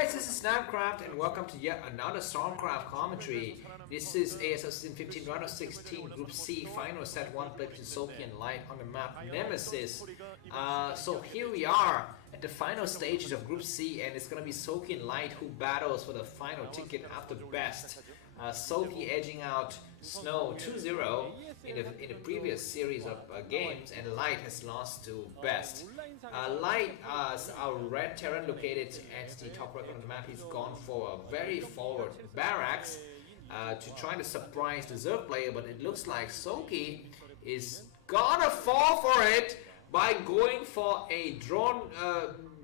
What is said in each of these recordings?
guys, this is Starcraft and welcome to yet another Starcraft commentary. This is ASL S15 Ro16 Group C final set 1 played between Soulkey and Light on the map Nemesis. So here we are at the final stages of Group C, and it's gonna be Soulkey and Light who battles for the final ticket after best. Soulkey edging out Snow 2-0 in the previous series of games, and Light has lost to best. Light, our red Terran located at the top right on the map, he's gone for a very forward barracks to try to surprise the Zerg player, but it looks like Soulkey is gonna fall for it by going for a drone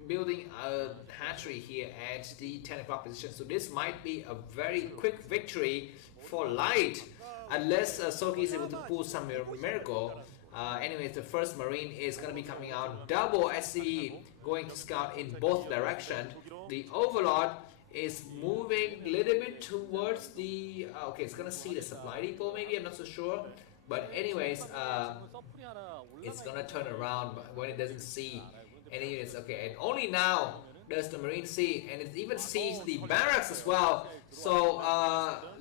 building a hatchery here at the 10 o'clock position. So this might be a very quick victory for Light, unless Soulkey is able to pull some miracle. Anyways, the first Marine is going to be coming out. Double SCV going to scout in both directions. The Overlord is moving a little bit towards the... okay, it's going to see the supply depot maybe, I'm not so sure. But anyways, it's going to turn around when it doesn't see any units. Okay, and only now does the Marine see, and it even sees the barracks as well. So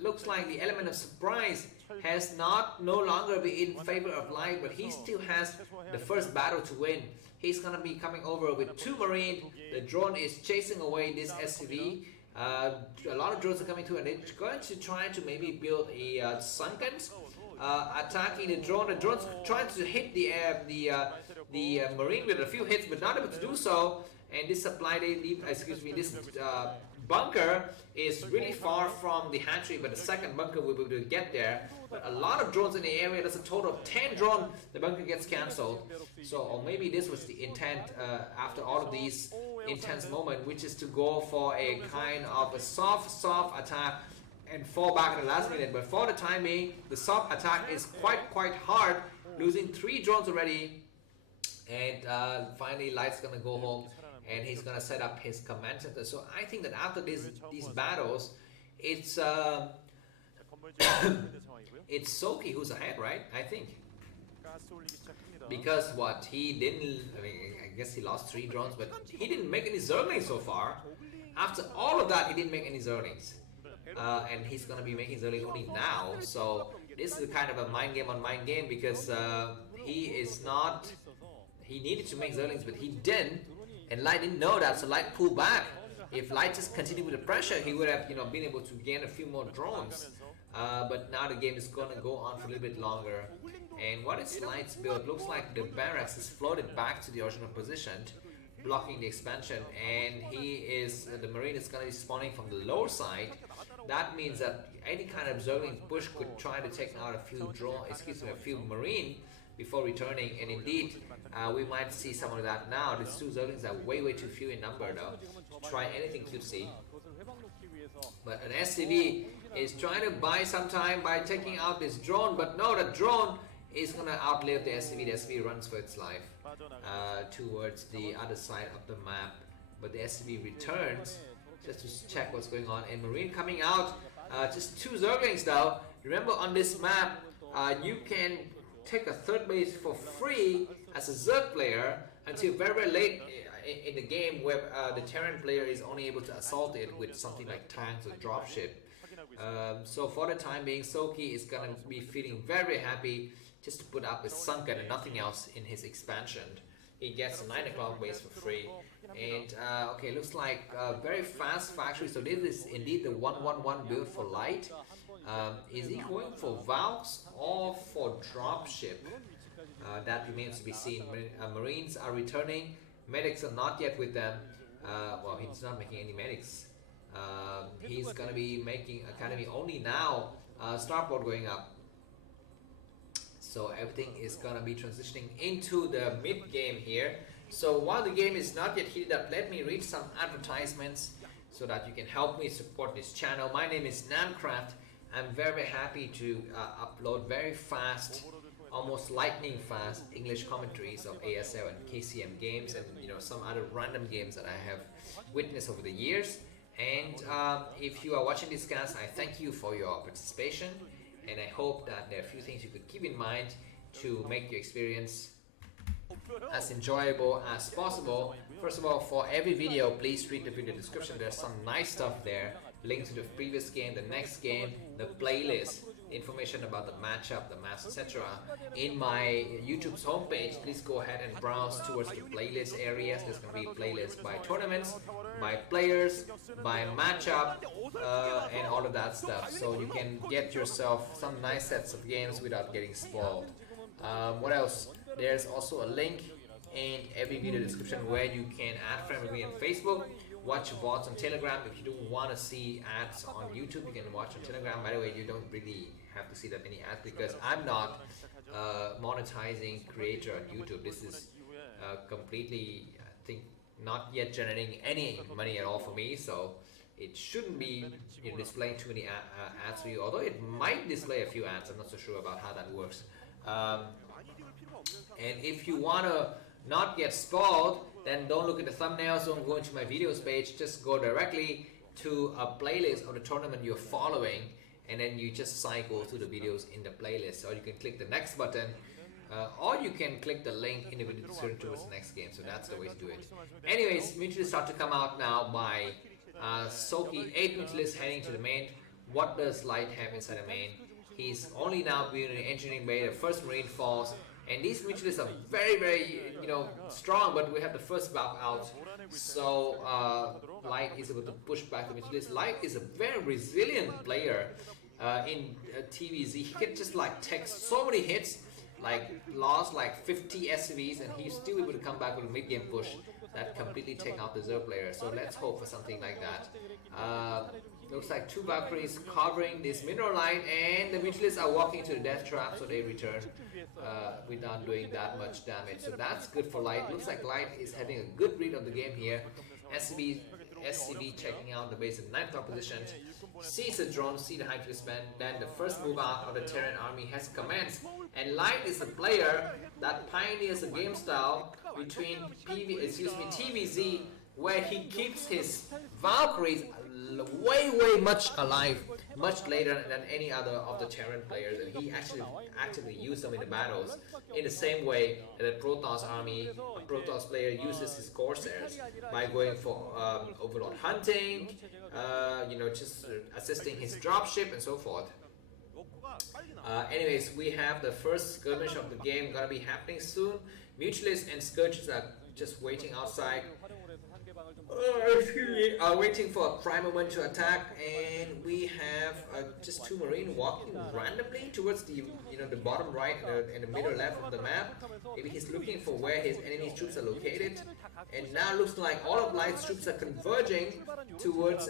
looks like the element of surprise has no longer been in favor of Light, but he still has the first battle to win. He's gonna be coming over with 2 Marine. The drone is chasing away this SCV. A lot of drones are coming to, and they're going to try to maybe build a sunken, attacking the drone. The drone's trying to hit the Marine with a few hits, but not able to do so. And this supply, this bunker is really far from the hatchery, but the second bunker will be able to get there. But a lot of drones in the area. There's a total of 10 drones. The bunker gets cancelled. So, or maybe this was the intent after all of these intense moments, which is to go for a kind of a soft attack and fall back at the last minute. But for the time being, the soft attack is quite hard, losing 3 drones already. And finally, Light's gonna go home, and he's gonna set up his command center. So I think that after these battles, it's it's Soulkey who's ahead, right? I think. Because what he didn't, I mean, I guess he lost 3 drones, but he didn't make any Zerglings so far. After all of that, he didn't make any Zerglings. And he's gonna be making Zerglings only now. So this is kind of a mind game on mind game, because he is not. He needed to make Zerglings, but he didn't, and Light didn't know that, so Light pulled back. If Light just continued with the pressure, he would have, been able to gain a few more drones. But now the game is gonna go on for a little bit longer. And what is Light's build? Looks like the barracks is floated back to the original position, blocking the expansion, and the Marine is gonna be spawning from the lower side. That means that any kind of Zergling push could try to take out a few Marine before returning, and indeed we might see some of that now. These 2 Zerglings are way too few in number though to try anything cutesy. But an SCV is trying to buy some time by taking out this drone, but no, the drone is gonna outlive the SCV. The SCV runs for its life towards the other side of the map, but the SCV returns just to check what's going on. And Marine coming out, just 2 Zerglings though. Remember, on this map you can take a 3rd base for free as a Zerg player until very late in the game, where the Terran player is only able to assault it with something like tanks or dropship. So for the time being, Soulkey is gonna be feeling very happy just to put up a sunken and nothing else in his expansion. He gets a 9 o'clock base for free. And okay, looks like a very fast factory. So this is indeed the 1-1-1 build for Light. Is he going for Valks or for dropship? That remains to be seen. Marines are returning. Medics are not yet with them. Well, he's not making any medics. He's gonna be making Academy only now. Starport going up. So everything is gonna be transitioning into the mid game here. So while the game is not yet heated up, let me read some advertisements so that you can help me support this channel. My name is Namcraft. I'm very happy to upload very fast, almost lightning fast English commentaries of ASL and KCM games, and some other random games that I have witnessed over the years. And if you are watching this cast, I thank you for your participation, and I hope that there are a few things you could keep in mind to make your experience as enjoyable as possible First of all, for every video, please read the video description. There's some nice stuff there. Links to the previous game, the next game, the playlist, information about the matchup, the maps, etc. In my YouTube's homepage, please go ahead and browse towards the playlist areas. There's going to be playlists by tournaments, by players, by matchup, and all of that stuff. So you can get yourself some nice sets of games without getting spoiled. What else? There's also a link in every video description where you can add friend with me on Facebook, watch VODs on Telegram. If you don't want to see ads on YouTube, you can watch on Telegram. By the way, you don't really have to see that many ads because I'm not monetizing creator on YouTube. This is completely, I think, not yet generating any money at all for me, so it shouldn't be displaying too many ads for you, although it might display a few ads. I'm not so sure about how that works. And if you want to not get spoiled, then don't look at the thumbnails, don't go into my videos page, just go directly to a playlist of the tournament you're following, and then you just cycle through the videos in the playlist. Or you can click the next button, or you can click the link in the video description towards the next game. So that's the way to do it. Anyways, mutualists start to come out now by Soulkey, 8 mutualists heading to the main. What does Light have inside the main? He's only now building an engineering bay, the first marine falls. And these mutualists are very, very, strong, but we have the first valve out. So Light is able to push back the mutualists. Light is a very resilient player in TVZ. He can just take so many hits, lost 50 SCVs, and he's still able to come back with a mid-game push that completely take out the Zerg player. So let's hope for something like that. Looks like 2 Valkyries covering this mineral line, and the mutualists are walking into the death trap, so they return without doing that much damage. So that's good for Light. Looks like Light is having a good read of the game here. SCV checking out the base in 9th top position. Sees the drone, see the hydro spend. Then the first move out of the Terran army has commenced. And Light is a player that pioneers a game style between TVZ, where he keeps his Valkyries way much alive, much later than any other of the Terran players, and he actually actively used them in the battles in the same way that a Protoss army, a Protoss player uses his Corsairs by going for overlord hunting, just assisting his dropship and so forth. Anyways, we have the first skirmish of the game gonna be happening soon. Mutualists and Scourges are just waiting outside. Are waiting for a prime moment to attack, and we have just 2 Marine walking randomly towards the the bottom right and the middle left of the map. Maybe he's looking for where his enemy's troops are located, and now looks like all of Light's troops are converging towards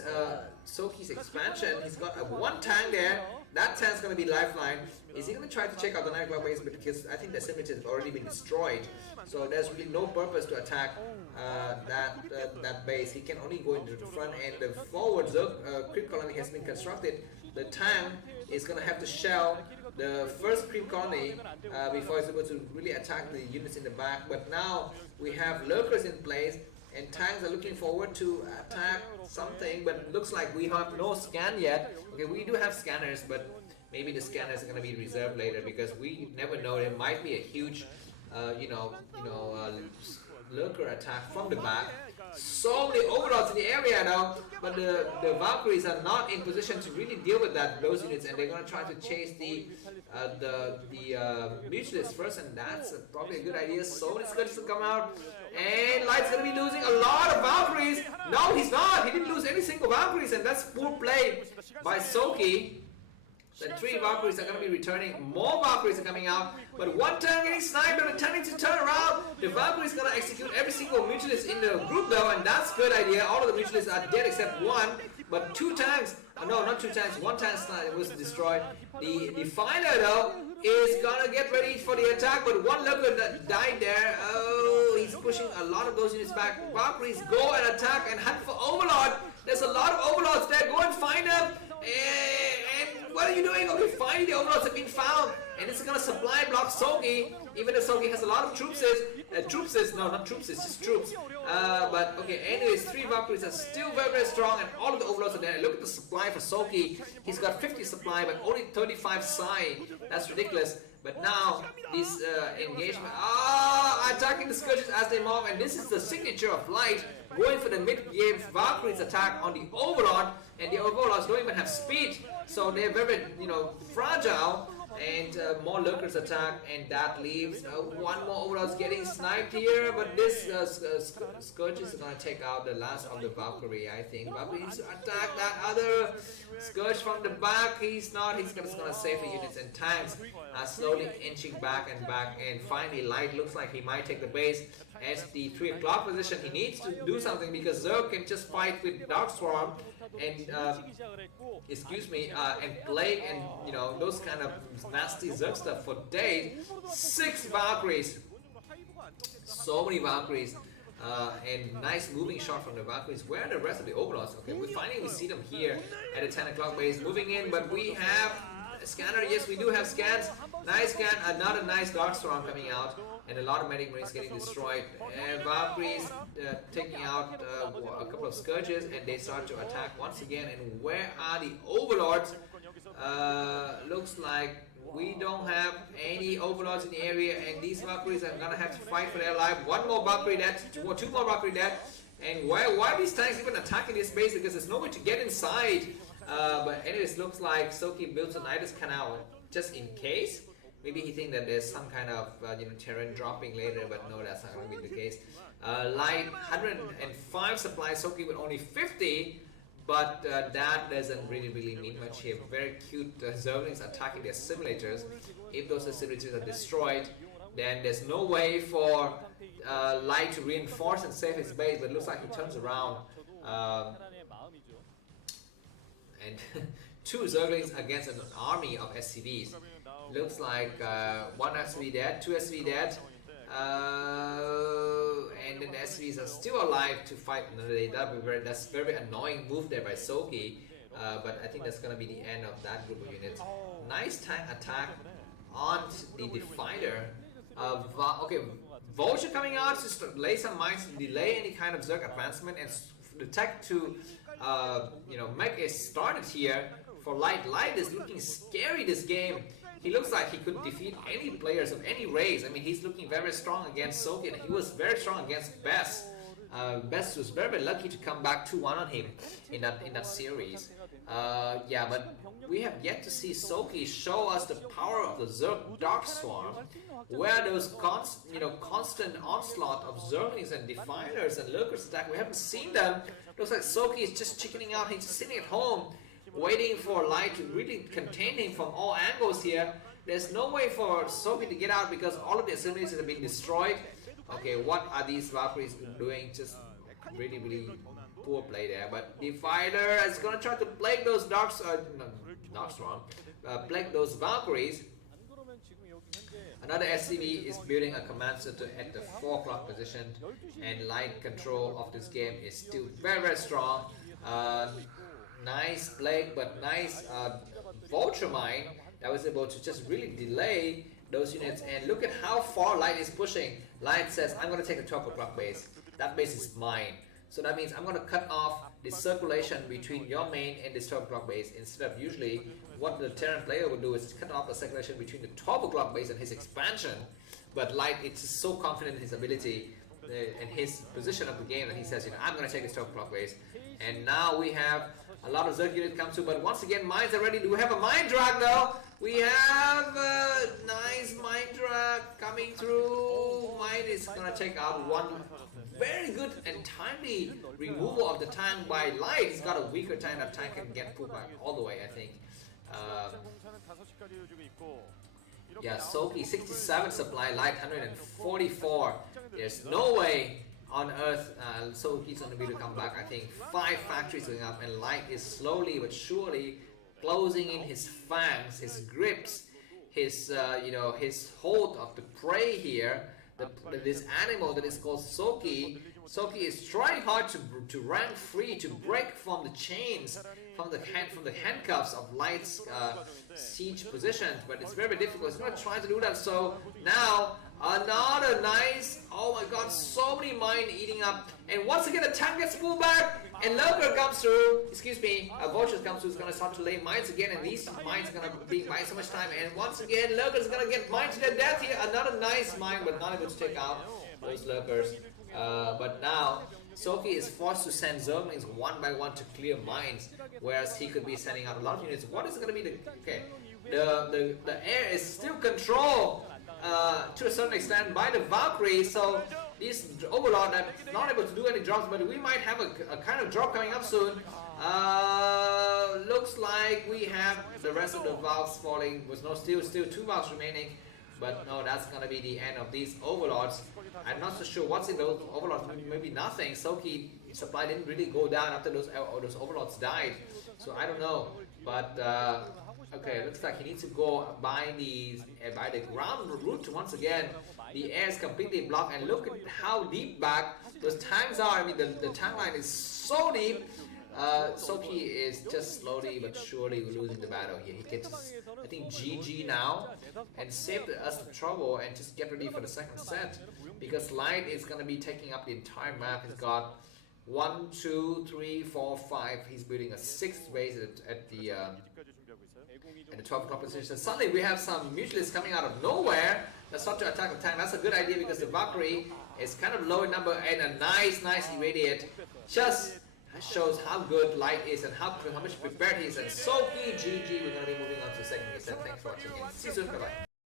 Soulkey's expansion. He's got a 1 tank there. That tank's going to be lifeline. Is he going to try to check out the nightclub base? Because I think the cemetery has already been destroyed, so there's really no purpose to attack that base. He can only go into the front, and the forward creep colony has been constructed. The tank is going to have to shell the first creep colony before it's able to really attack the units in the back. But now we have lurkers in place, and tanks are looking forward to attack something, but it looks like we have no scan yet. Okay, we do have scanners, but maybe the scanners are going to be reserved later, because we never know. There might be a huge lurker attack from the back. So many overlords in the area now, but the Valkyries are not in position to really deal with those units, and they're going to try to chase the mutualists first, and that's probably a good idea. So many Scourges will come out, and Light's going to be losing a lot of Valkyries. No, he's not. He didn't lose any single Valkyries, and that's poor play by Soulkey. The 3 Valkyries are going to be returning. More Valkyries are coming out, but 1 turn getting sniped, but attempting to turn around. The Valkyrie is going to execute every single mutualist in the group though, and that's a good idea. All of the mutualists are dead except 1, but 2 tanks, no, not 2 tanks, 1 tank was destroyed. The Defiler though is going to get ready for the attack, but 1 lurker that died there. Oh, he's pushing a lot of those units back. Valkyries go and attack and hunt for Overlord. There's a lot of Overlords there. Go and find them. And what are you doing? Okay, finally the Overlords have been found, and it's gonna supply block Soulkey, even though Soulkey has a lot of troops, just troops. But okay, anyways, 3 Valkyries are still very, very strong, and all of the Overlords are there. Look at the supply for Soulkey. He's got 50 supply, but only 35 Psi. That's ridiculous. But now this engagement, attacking the Scourges as they move, and this is the signature of Light, going for the mid-game Valkyrie's attack on the Overlord, and the Overlords don't even have speed, so they're very, fragile. And more Lurkers attack, and that leaves one more Overlord's getting sniped here, but this Scourge is gonna take out the last of the Valkyrie, I think. Valkyrie needs to attack that other Scourge from the back. He's not, he's just gonna save the units, and tanks are slowly inching back, and finally Light looks like he might take the base. At the 3 o'clock position, he needs to do something because Zerg can just fight with Dark Swarm and and Plague and those kind of nasty Zerg stuff for days. 6 Valkyries, so many Valkyries, and nice moving shot from the Valkyries. Where are the rest of the Overlords? Okay, we see them here at the 10 o'clock base moving in, but we have a scanner. Yes, we do have scans. Nice scan, another nice Dark Storm coming out, and a lot of medic marines getting destroyed. And Valkyries taking out a couple of Scourges, and they start to attack once again. And where are the Overlords? Looks like we don't have any Overlords in the area, and these Valkyries are gonna have to fight for their life. One more Valkyrie dead, two more Valkyrie dead. And why are these tanks even attacking this base? Because there's no way to get inside. But anyways, looks like Soulkey built a Nidus Canal just in case. Maybe he thinks that there's some kind of Terran dropping later, but no, that's not going to be the case. Light 105 supplies, Soulkey with only 50, but that doesn't really mean much here. Very cute Zerglings attacking their simulators. If those simulators are destroyed, then there's no way for Light to reinforce and save his base, but it looks like he turns around. And 2 Zerglings against an army of SCVs. Looks like 1 SCV dead, 2 SCV dead, and then the SCVs are still alive to fight another day. That's very annoying move there by Soulkey, but I think that's gonna be the end of that group of units. Nice tank attack on the Defiler. Okay, Vulture coming out just to lay some mines, delay any kind of Zerg advancement, and the tech to make a start here for Light. Light is looking scary this game. He looks like he could defeat any players of any race. I mean, he's looking very strong against Soulkey, and he was very strong against Bess. Bess was very lucky to come back 2-1 on him in that series. Yeah, but we have yet to see Soulkey show us the power of the Zerg Dark Swarm, where those constant onslaught of Zerglings and Defilers and Lurkers attack. We haven't seen them. Looks like Soulkey is just chickening out. He's just sitting at home, waiting for Light to really contain him from all angles here. There's no way for Soulkey to get out because all of the assemblies have been destroyed. Okay, what are these Valkyries doing? Just really poor play there. But Defiler is gonna try to plague those plague those Valkyries. Another SCV is building a command center at the 4 o'clock position, and Light control of this game is still very strong. Nice plague, but nice Vulture Mine that was able to just really delay those units. And look at how far Light is pushing. Light says, I'm going to take a 12 o'clock base. That base is mine. So that means I'm going to cut off the circulation between your main and this 12 o'clock base. Instead of usually what the Terran player would do is cut off the circulation between the 12 o'clock base and his expansion. But Light is so confident in his ability and his position of the game that he says, I'm going to take this 12 o'clock base. And now we have a lot of Zerg units come through, but once again, mines are ready. Do we have a mine drag though? We have a nice mine drag coming through. Mine is going to take out one very good and timely removal of the tank by Light. He's got a weaker tank. That tank can get pulled back all the way, I think. Yeah, Soulkey 67 supply, Light 144. There's no way on Earth Soulkey's going to be able to come back. I think 5 factories going up, and Light is slowly but surely closing in his fangs, his grips, his his hold of the prey here. This animal that is called Soulkey. Soulkey is trying hard to rank free, to break from the chains, from the handcuffs of Light's siege positions, but it's very difficult. He's not trying to do that. So now another nice, oh my god, so many mine eating up And once again, the tank gets pulled back, and Lurker comes through. Excuse me, Vultures comes through. Is gonna start to lay mines again, and these mines are gonna be buying so much time. And once again, Lurker's gonna get mined to their death here. Another nice mine, but not able to take out those Lurkers. But now Soulkey is forced to send Zerglings one by one to clear mines, whereas he could be sending out a lot of units. What is going to be the air is still controlled to a certain extent by the Valkyrie, so this Overlord are not able to do any drops, but we might have a kind of drop coming up soon. Looks like we have the rest of the valves falling, with still 2 valves remaining. But no, that's gonna be the end of these Overlords. I'm not so sure what's in those Overlords. Maybe nothing. Soulkey supply didn't really go down after those Overlords died. So I don't know. But okay, looks like he needs to go by the ground route once again. The air is completely blocked, and look at how deep back those tanks are. I mean, the tank line is so deep. Soulkey is just slowly but surely losing the battle here. He can just, I think, GG now and save us the trouble and just get ready for the second set, because Light is going to be taking up the entire map. He's got 1, 2, 3, 4, 5. He's building a 6th base at the 12 o'clock position. Suddenly we have some mutualists coming out of nowhere that start to attack the tank. That's a good idea, because the Valkyrie is kind of low in number, and a nice irradiate just shows how good Light is and how much prepared he is. And Soulkey, GG. We're going to be moving on to the second set. Thanks for watching. See you soon. Bye bye.